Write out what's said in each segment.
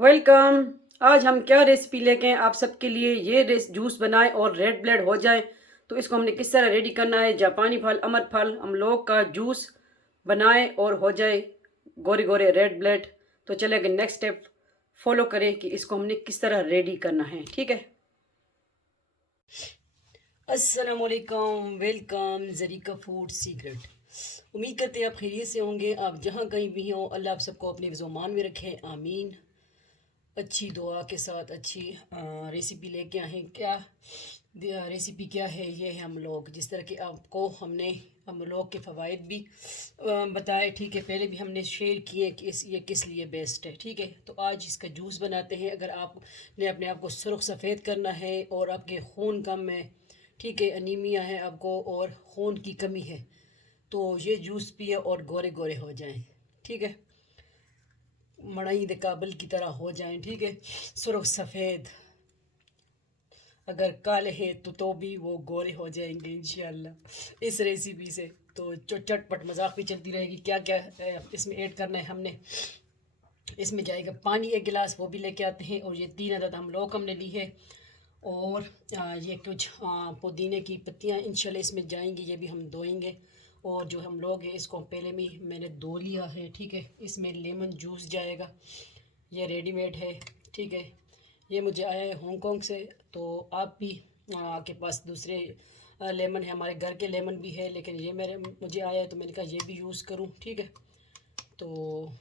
Welcome. आज हम क्या रेसिपी लेके हैं आप सबके लिए। ये जूस बनाएं और रेड ब्लड हो जाए तो इसको हमने किस तरह रेडी करना है। जापानी फल, अमर फल, अमलोक का जूस बनाएं और हो जाए गोरे गोरे रेड ब्लड। तो चलेगा नेक्स्ट स्टेप फॉलो करें कि इसको हमने किस तरह रेडी करना है। ठीक है। अस्सलाम वालेकुम, वेलकम जरीका फूड सीक्रेट। उम्मीद करते हैं आप खैरियत से होंगे। आप जहाँ कहीं भी हो, अल्लाह आप सबको अपने ज़ुबान में रखे, आमीन। अच्छी दुआ के साथ अच्छी रेसिपी लेके आए हैं। क्या रेसिपी क्या है? ये है हम लोग, जिस तरह कि आपको हमने हम लोग के फ़वाइद भी बताए। ठीक है, पहले भी हमने शेयर किए कि ये किस लिए बेस्ट है। ठीक है, तो आज इसका जूस बनाते हैं। अगर आपने अपने आप को सुर्ख सफ़ेद करना है और आपके खून कम है, ठीक है, अनीमिया है आपको और खून की कमी है, तो ये जूस पिए और गोरे गोरे हो जाएं। ठीक है, मड़ई दे काबल की तरह हो जाएं। ठीक है, सुर्ख सफ़ेद। अगर काले हैं तो भी वो गोरे हो जाएंगे इंशाल्लाह इस रेसिपी से। तो चटपट मजाक भी चलती रहेगी। क्या क्या इसमें ऐड करना है हमने। इसमें जाएगा पानी 1 गिलास, वो भी लेके आते हैं। और ये 3 अदद हम लोग हमने ली है। और ये कुछ पुदीने की पत्तियाँ इंशाल्लाह इसमें जाएंगी, ये भी हम धोएंगे। और जो हम लोग हैं इसको पहले में मैंने धो लिया है। ठीक है, इसमें लेमन जूस जाएगा, ये रेडीमेड है। ठीक है, ये मुझे आया है हांगकांग से। तो आप भी आपके पास दूसरे लेमन है, हमारे घर के लेमन भी है, लेकिन ये मुझे आया है तो मैंने कहा ये भी यूज़ करूँ। ठीक है, तो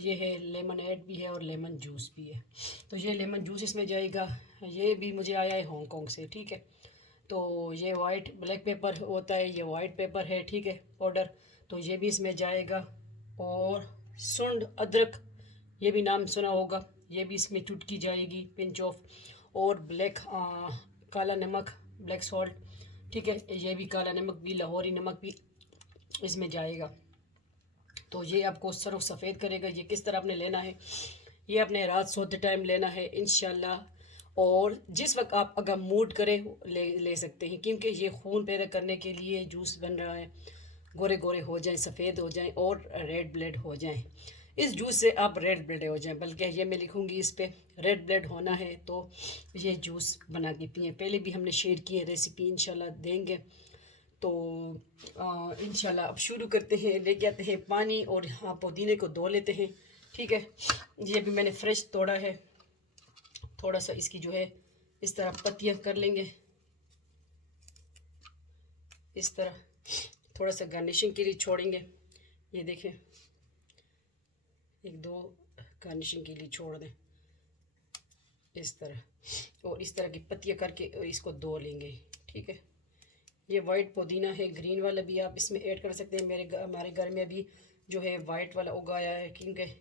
ये है लेमन एड भी है और लेमन जूस भी है। तो ये लेमन जूस इसमें जाएगा, ये भी मुझे आया है हांगकांग से। ठीक है, तो ये वाइट ब्लैक पेपर होता है, ये वाइट पेपर है। ठीक है, पाउडर, तो ये भी इसमें जाएगा। और सुंड अदरक, ये भी नाम सुना होगा, ये भी इसमें चुटकी जाएगी, पिंच ऑफ। और ब्लैक काला नमक, ब्लैक सॉल्ट। ठीक है, ये भी काला नमक भी, लाहौरी नमक भी इसमें जाएगा। तो ये आपको सर्व सफ़ेद करेगा। ये किस तरह आपने लेना है, ये आपने रात सोते टाइम लेना है इंशाल्लाह। और जिस वक्त आप अगर मूड करें ले सकते हैं, क्योंकि ये खून पैदा करने के लिए जूस बन रहा है। गोरे गोरे हो जाएं, सफ़ेद हो जाएं और रेड ब्लड हो जाएं। इस जूस से आप रेड ब्लड हो जाएं, बल्कि ये मैं लिखूंगी इस पर रेड ब्लड होना है तो ये जूस बना के पिए। पहले भी हमने शेयर किए, रेसिपी इंशाल्लाह देंगे। तो इंशाल्लाह अब शुरू करते हैं। लेके आते हैं पानी और हाँ पुदीने को धो लेते हैं। ठीक है, ये भी मैंने फ्रेश तोड़ा है। थोड़ा सा इसकी जो है इस तरह पत्तियाँ कर लेंगे, इस तरह थोड़ा सा गार्निशिंग के लिए छोड़ेंगे। ये देखें, 1 2 गार्निशिंग के लिए छोड़ दें इस तरह। और इस तरह की पत्तियाँ करके इसको धो लेंगे। ठीक है, ये वाइट पुदीना है, ग्रीन वाला भी आप इसमें ऐड कर सकते हैं। हमारे घर में भी जो है वाइट वाला उगाया है, क्योंकि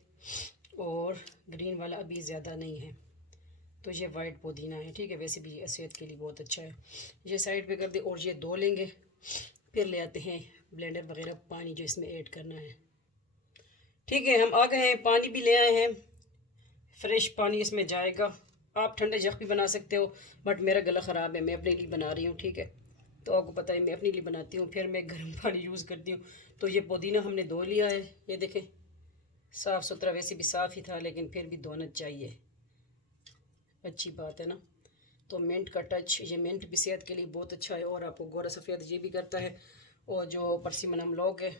और ग्रीन वाला अभी ज़्यादा नहीं है, तो ये वाइट पुदीना है। ठीक है, वैसे भी ये सेहत के लिए बहुत अच्छा है। ये साइड पे कर दे और ये धो लेंगे। फिर ले आते हैं ब्लेंडर वगैरह, पानी जो इसमें ऐड करना है। ठीक है, हम आ गए हैं, पानी भी ले आए हैं, फ्रेश पानी इसमें जाएगा। आप ठंडे जग भी बना सकते हो, बट मेरा गला ख़राब है, मैं अपने लिए बना रही हूँ। ठीक है, तो आपको पता है मैं अपने लिए बनाती हूँ, फिर मैं गर्म पानी यूज़ करती हूँ। तो ये पुदीना हमने धो लिया है, ये देखें साफ़ सुथरा। वैसे भी साफ़ ही था, लेकिन फिर भी धोना चाहिए, अच्छी बात है ना। तो मिंट का टच, ये मिंट भी सेहत के लिए बहुत अच्छा है और आपको गोरा सफ़ेद ये भी करता है। और जो परसिमन हम लोग है,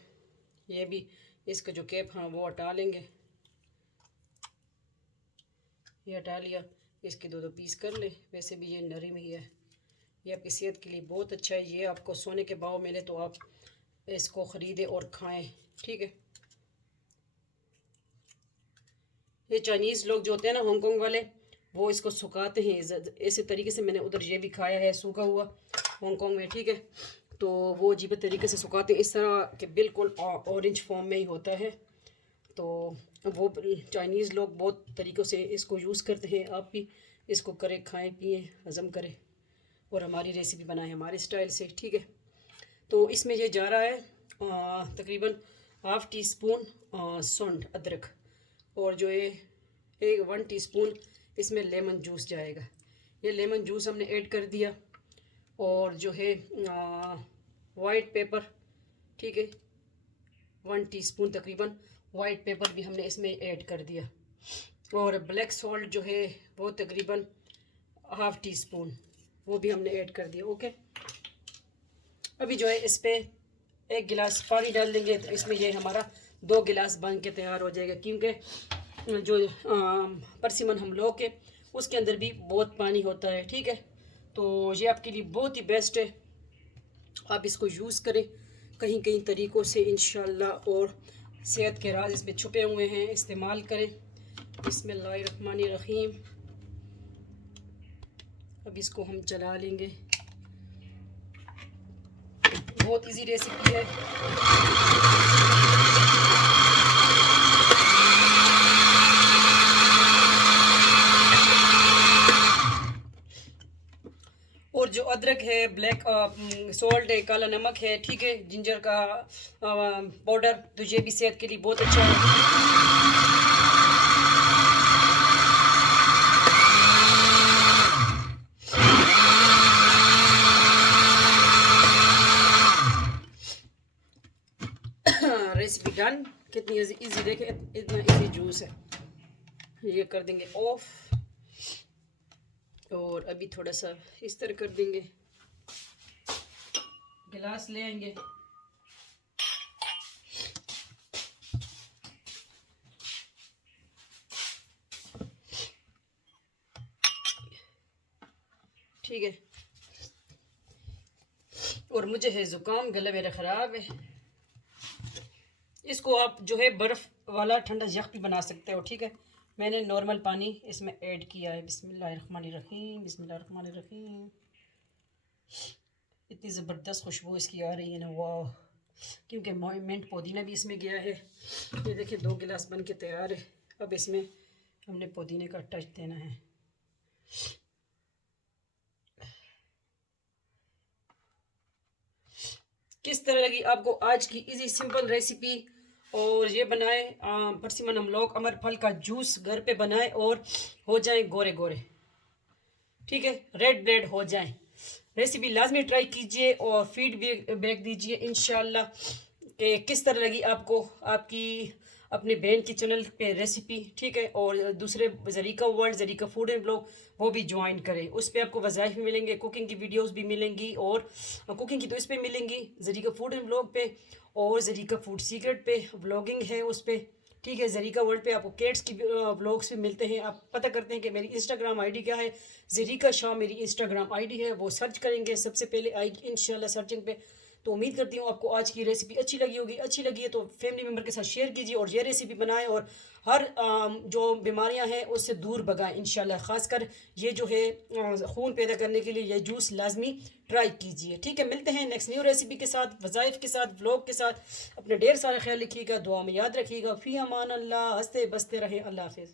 ये भी इसका जो कैप हाँ वो हटा लेंगे। ये हटा लिया, इसके 2 2 पीस कर ले। वैसे भी ये नरम ही है, ये आपकी सेहत के लिए बहुत अच्छा है। ये आपको सोने के भाव मिले तो आप इसको ख़रीदें और खाएं। ठीक है, ये चाइनीज़ लोग जो होते हैं ना, हांगकांग वाले, वो इसको सुखाते हैं ऐसे तरीके से। मैंने उधर ये भी खाया है सूखा हुआ हांगकांग में। ठीक है, तो वो अजीब तरीके से सुखाते हैं इस तरह के, बिल्कुल ऑरेंज फॉर्म में ही होता है। तो वो चाइनीज़ लोग बहुत तरीक़ों से इसको यूज़ करते हैं। आप भी इसको करें, खाएं पिएं, हज़म करें और हमारी रेसिपी बनाएं हमारे स्टाइल से। ठीक है, तो इसमें ये जा रहा है तकरीबन ½ टी स्पून सौंठ अदरक। और जो ये 1 टीस्पून इसमें लेमन जूस जाएगा। ये लेमन जूस हमने ऐड कर दिया। और जो है वाइट पेपर, ठीक है, 1 टीस्पून तकरीबन वाइट पेपर भी हमने इसमें ऐड कर दिया। और ब्लैक सॉल्ट जो है वो तकरीबन हाफ़ टी स्पून, वो भी हमने ऐड कर दिया। ओके, अभी जो है इस पर 1 गिलास पानी डाल देंगे तो इसमें ये हमारा 2 गिलास बन के तैयार हो जाएगा, क्योंकि जो परसिमन हम लोग के उसके अंदर भी बहुत पानी होता है। ठीक है, तो ये आपके लिए बहुत ही बेस्ट है, आप इसको यूज़ करें कहीं कहीं तरीक़ों से इंशाल्लाह, और सेहत के राज इसमें छुपे हुए हैं, इस्तेमाल करें। बिस्मिल्लाहिर्रहमानिर्रहीम। अब इसको हम चला लेंगे, बहुत इजी रेसिपी है। और जो अदरक है, ब्लैक सॉल्ट है, काला नमक है, ठीक है, जिंजर का पाउडर, तो ये भी सेहत के लिए बहुत अच्छा है। रेसिपी डन, कितनी इजी देखे, इतना इजी जूस है। ये कर देंगे ऑफ, और अभी थोड़ा सा इस तरह कर देंगे, गिलास ले आएंगे। ठीक है, और मुझे है ज़ुकाम, गला मेरा ख़राब है। इसको आप जो है बर्फ़ वाला ठंडा यख भी बना सकते हो। ठीक है, मैंने नॉर्मल पानी इसमें ऐड किया है। बिस्मिल्लाहिर्रहमानिर्रहीम, बिस्मिल्लाहिर्रहमानिर्रहीम। इतनी ज़बरदस्त खुशबू इसकी आ रही है ना, वाह, क्योंकि मिंट पुदीना भी इसमें गया है। ये देखिए 2 गिलास बन के तैयार है। अब इसमें हमने पुदीने का टच देना है। किस तरह लगी आपको आज की इजी सिंपल रेसिपी? और ये बनाए परसिमन हम लोग अमर फल का जूस घर पे बनाए और हो जाए गोरे गोरे, ठीक है, रेड ब्रेड हो जाए। रेसिपी लाजमी ट्राई कीजिए और फीडबैक दीजिए इंशाल्लाह कि किस तरह लगी आपको आपकी अपने बहन की चैनल पे रेसिपी। ठीक है, और दूसरे Zarika world, Zarika food and blog, वो भी ज्वाइन करें। उस पर आपको वज़ाइफ भी मिलेंगे, कुकिंग की वीडियोस भी मिलेंगी, और कुकिंग की तो इस पर मिलेंगी जरीका फूड एंड ब्लॉग पे, और जरीका फूड सीक्रेट पे व्लॉगिंग है उस पर। ठीक है, जरीका वर्ल्ड पे आपको केट्स की व्लॉग्स भी मिलते हैं। आप पता करते हैं कि मेरी इंस्टाग्राम आईडी क्या है, जरीका शाह मेरी इंस्टाग्राम आईडी है, वो सर्च करेंगे सबसे पहले आएगी इंशाल्लाह सर्चिंग पे। तो उम्मीद करती हूँ आपको आज की रेसिपी अच्छी लगी होगी। अच्छी लगी है तो फैमिली मेम्बर के साथ शेयर कीजिए और ये रेसिपी बनाएं, और हर जो बीमारियां हैं उससे दूर भगाएं इंशाल्लाह। ख़ासकर ये जो है खून पैदा करने के लिए ये जूस लाजमी ट्राई कीजिए। ठीक है, मिलते हैं नेक्स्ट न्यू रेसिपी के साथ, वज़ाइफ के साथ, व्लॉग के साथ। अपने ढेर सारे ख्याल रखिएगा, दुआ में याद रखिएगा। फ़ी अमान अल्लाह, हंसते बसते रहें, अल्लाह हाफ़िज़।